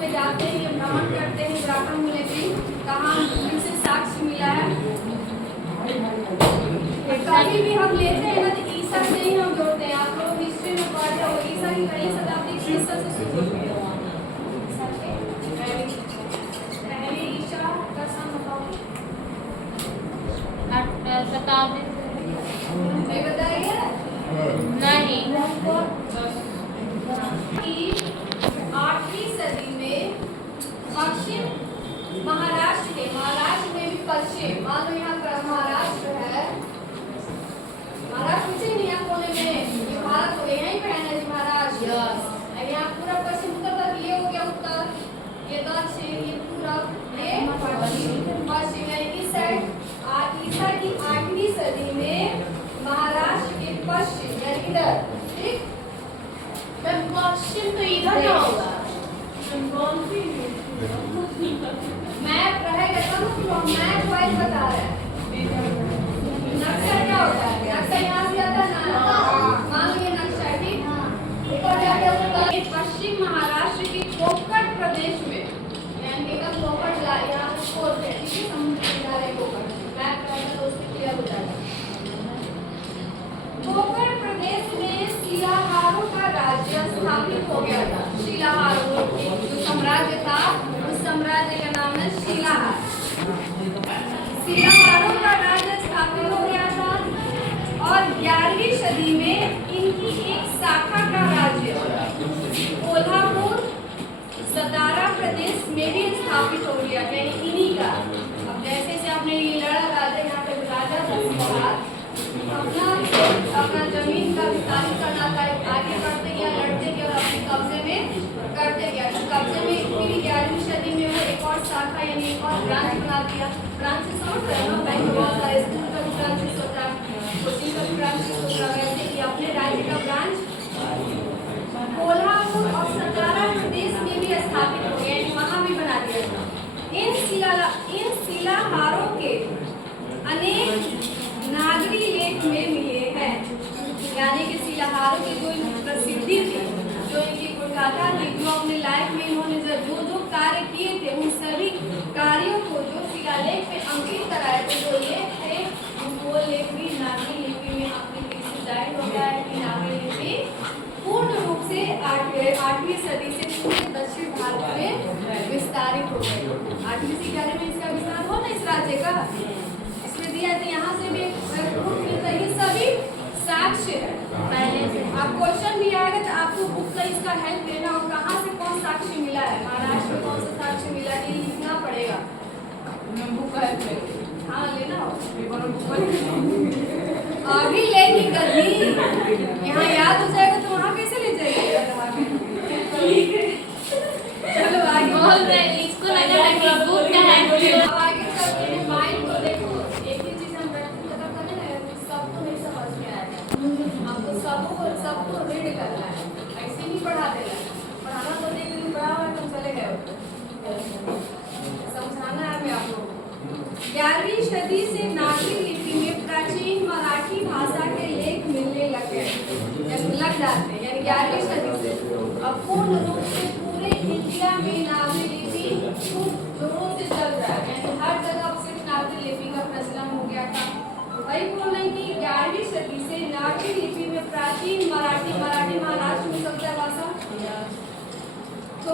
में जाते हैं, ये भ्रमण करते हैं व्याकरण मूल्य की, कहाँ इनसे साक्ष्य मिला है। कभी भी हम लेते हैं ना तो ईसा से ही हम जोड़ते हैं। आप लोग हिस्ट्री में पढ़ते हो ईसा की पहली शताब्दी ईसा से शुरू होती है। पहली ईसा का सन बताओ। 8 शताब्दी नहीं बताइए नहीं 8वीं सदी में पश्चिम महाराष्ट्र में भी पश्चिम, मान लो यहाँ पर महाराष्ट्र है, महाराष्ट्र से नहीं यहाँ कोने में, ये भारत तो यहीं पे है ना जी महाराष्ट्र। यहाँ पूरा पश्चिम उत्तर तक, ये हो गया उत्तर, ये दक्षिण, ये पूरब, ये पश्चिम, यानी इस साइड। ईसा की 8वीं सदी में महाराष्ट्र के पश्चिम यानी इधर, ठीक, पश्चिम तो इधर ना होगा। मैप रहेगा तब तो मैप वाइज बता रहे हैं। नक्शा क्या होता है? नक्शा यहाँ से आता है ना, मान लो ये नक्शा है, ठीक। एक और क्या क्या होता है? पश्चिम महाराष्ट्र के कोकण प्रदेश में, यानी कि कोकण जिला यहाँ पे खोद है, ठीक है, समुद्र किनारे कोकण, मैप रहेगा तो उसमें क्लियर हो जाएगा। कोकण प्रदेश में शिलाहारों का राज्य स्थापित हो गया था। शिलाहारों जो साम्राज्य था, उस साम्राज्य का नाम है शिलाहार। शिलाहारों का राज्य स्थापित हो गया था और 11वीं सदी में इनकी एक शाखा का राज्य कोल्हापुर सतारा प्रदेश में भी स्थापित हो गया, यानी इन्हीं का। अब जैसे से आपने ये लड़ा राजा, यहाँ पे राजा था, अपना जमीन का विस्तारित करना था, आगे बढ़ते गया, लड़ते गया और अपने कब्जे में करते गया। तो कब्जे में फिर 11वीं सदी में वो एक और शाखा यानी एक और ब्रांच बना दिया। ब्रांचेस समझ रहे हो, बैंक में बहुत सारे स्कूल का भी ब्रांचेस होता है, कोचिंग का भी ब्रांचेस होता है, वैसे ही अपने राज्य का ब्रांच कोल्हापुर और सतारा प्रदेश में भी स्थापित हो गया, वहाँ भी बना दिया था। इन शिलाहारों के अनेक नागरी लेख में मिले हैं, यानी कि शिलाहारों की जो प्रसिद्धि थी, जो इनकी गुणगाथा थी, जो अपने लाइफ में इन्होंने जो कार्य किए थे, उन सभी कार्यों को जो शिलालेख में अंकित कराए थे, जो ये थे, वो लेख भी नागरी लिपि में अपने जाहिर हो गया है कि नागरी लिपि पूर्ण रूप से 8वीं सदी से पूरे दक्षिण भारत में विस्तारित हो गई। 8वीं से 11वीं में इसका विस्तार हो ना इस राज्य का, इसमें दिया था। यहाँ से भी ये सभी साक्ष्य है पहले से। आप क्वेश्चन भी आएगा तो आपको बुक का इसका हेल्प लेना हो, कहाँ से कौन साक्ष्य मिला है, महाराष्ट्र में कौन सा साक्ष्य मिला है, ये लिखना पड़ेगा। बुक का हेल्प हाँ लेना हो, अभी लेनी कभी यहाँ याद हो जाएगा तो वहाँ कैसे ले जाइएगा। चलो आगे बोल रहे इसको लगा कि बुक का है। अब आगे चलते हैं। माइंड को देखो, एक ही चीज हम पता करें ना, सबको नहीं समझ में आएगा, हमको सबको रीड करना है, ऐसे नहीं पढ़ा देना है। पढ़ाना तो देख दिन पढ़ा हुआ तुम चले गए, समझाना है हमें आप लोगों को। 11वीं सदी से नागरी लिपि में प्राचीन मराठी भाषा के लेख मिलने लग जाते हैं, यानी 11वीं सदी से अब पूर्ण रूप से पूरे इंडिया में नागरी लिपि खूब जोरों से चल रहा है, यानी हर जगह अब सिर्फ नागरी लिपि का प्रचलन हो गया था। वही बोल रहे कि 11वीं सदी से नागरी लिपि में प्राचीन मराठी महाराष्ट्र